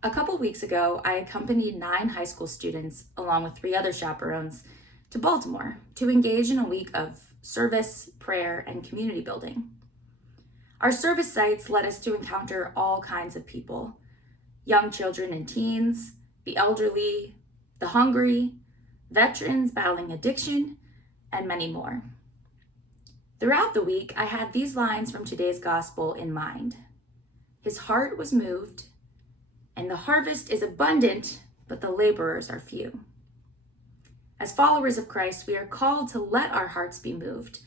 A couple weeks ago, I accompanied 9 high school students, along with 3 other chaperones, to Baltimore to engage in a week of service, prayer, and community building. Our service sites led us to encounter all kinds of people: young children and teens, the elderly, the hungry, veterans battling addiction, and many more. Throughout the week, I had these lines from today's gospel in mind. His heart was moved, and the harvest is abundant, but the laborers are few. As followers of Christ, we are called to let our hearts be moved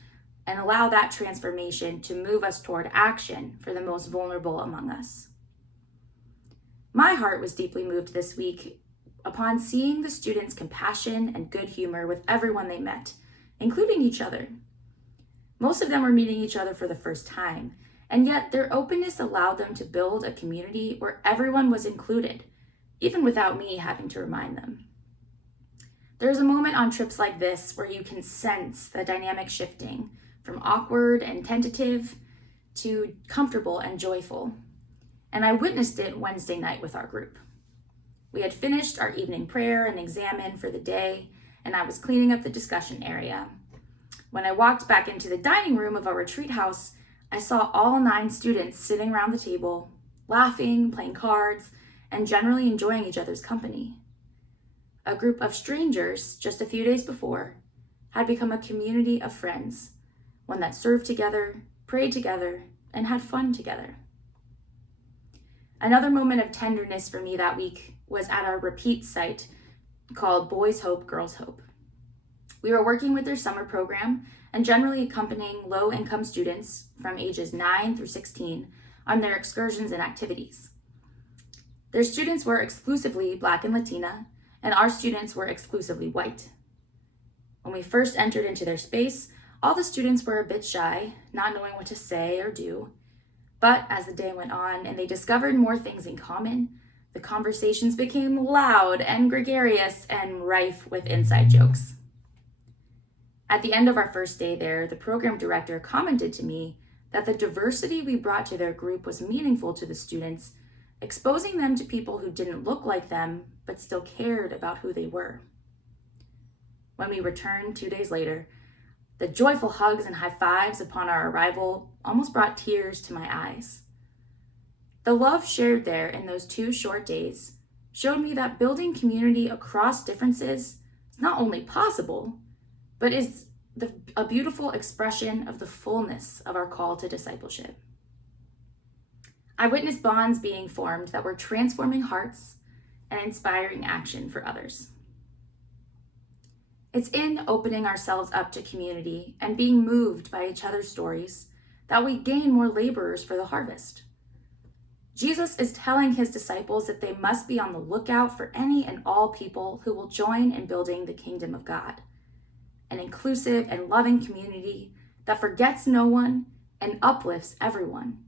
and allow that transformation to move us toward action for the most vulnerable among us. My heart was deeply moved this week upon seeing the students' compassion and good humor with everyone they met, including each other. Most of them were meeting each other for the first time, and yet their openness allowed them to build a community where everyone was included, even without me having to remind them. There's a moment on trips like this where you can sense the dynamic shifting from awkward and tentative to comfortable and joyful, and I witnessed it Wednesday night with our group. We had finished our evening prayer and examen for the day, and I was cleaning up the discussion area. When I walked back into the dining room of our retreat house, I saw all 9 students sitting around the table, laughing, playing cards, and generally enjoying each other's company. A group of strangers just a few days before had become a community of friends, one that served together, prayed together, and had fun together. Another moment of tenderness for me that week was at our repeat site called Boys Hope, Girls Hope. We were working with their summer program and generally accompanying low-income students from ages 9 through 16 on their excursions and activities. Their students were exclusively Black and Latina, and our students were exclusively white. When we first entered into their space, all the students were a bit shy, not knowing what to say or do. But as the day went on and they discovered more things in common, the conversations became loud and gregarious and rife with inside jokes. At the end of our first day there, the program director commented to me that the diversity we brought to their group was meaningful to the students, exposing them to people who didn't look like them but still cared about who they were. When we returned 2 days later, the joyful hugs and high fives upon our arrival almost brought tears to my eyes. The love shared there in those 2 short days showed me that building community across differences is not only possible, but is a beautiful expression of the fullness of our call to discipleship. I witnessed bonds being formed that were transforming hearts and inspiring action for others. It's in opening ourselves up to community and being moved by each other's stories that we gain more laborers for the harvest. Jesus is telling his disciples that they must be on the lookout for any and all people who will join in building the kingdom of God, an inclusive and loving community that forgets no one and uplifts everyone.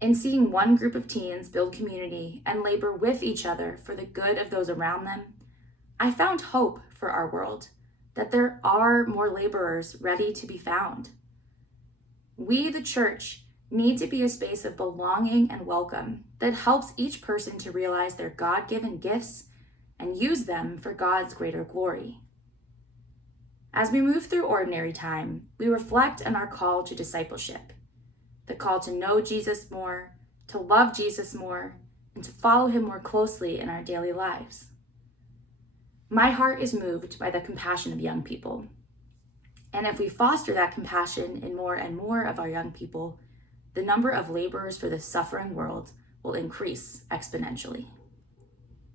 In seeing one group of teens build community and labor with each other for the good of those around them, I found hope for our world, that there are more laborers ready to be found. We, the church, need to be a space of belonging and welcome that helps each person to realize their God-given gifts and use them for God's greater glory. As we move through ordinary time, we reflect on our call to discipleship, the call to know Jesus more, to love Jesus more, and to follow him more closely in our daily lives. My heart is moved by the compassion of young people. And if we foster that compassion in more and more of our young people, the number of laborers for the suffering world will increase exponentially.